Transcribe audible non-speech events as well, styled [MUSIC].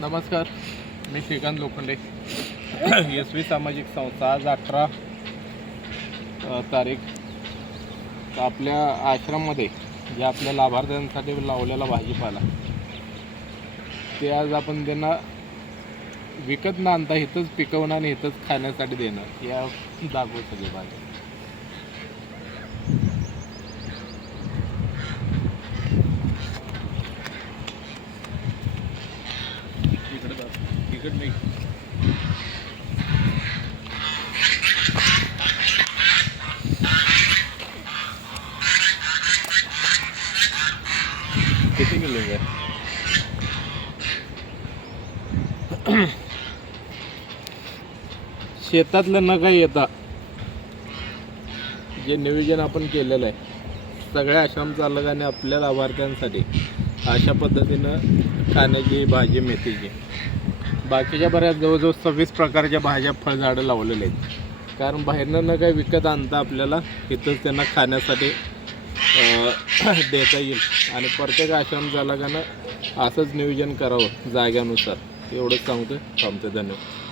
नमस्कार मी Shrikant Lokhande. S V सामाजिक संस्था आज अठरा तारीख. आपल्या आश्रममध्ये जे आपल्या लाभार्थ्यांसाठी लावलेला भाजीपाला ते आज आपण त्यांना विकत न आणता इथंच पिकवणं आणि इथंच खाण्यासाठी देणं या दाखवू सगळे भाजी नाही किती किलो आहे शेतातलं न काही येता जे नियोजन आपण केलेलं आहे सगळ्या आश्रम चालकाने आपल्या लाभार्थ्यांसाठी अशा पद्धतीनं खाण्याची भाजी मेथीची. बाकीच्या बऱ्याच जवळजवळ सव्वीस प्रकारच्या भाज्या फळझाडं लावलेले आहेत. कारण बाहेरनं न काही विकत आणता आपल्याला इथंच त्यांना खाण्यासाठी [COUGHS] देता येईल. आणि प्रत्येक आश्रम चालकानं असंच नियोजन करावं जाग्यानुसार. एवढंच सांगतो थांबतो धन्यवाद.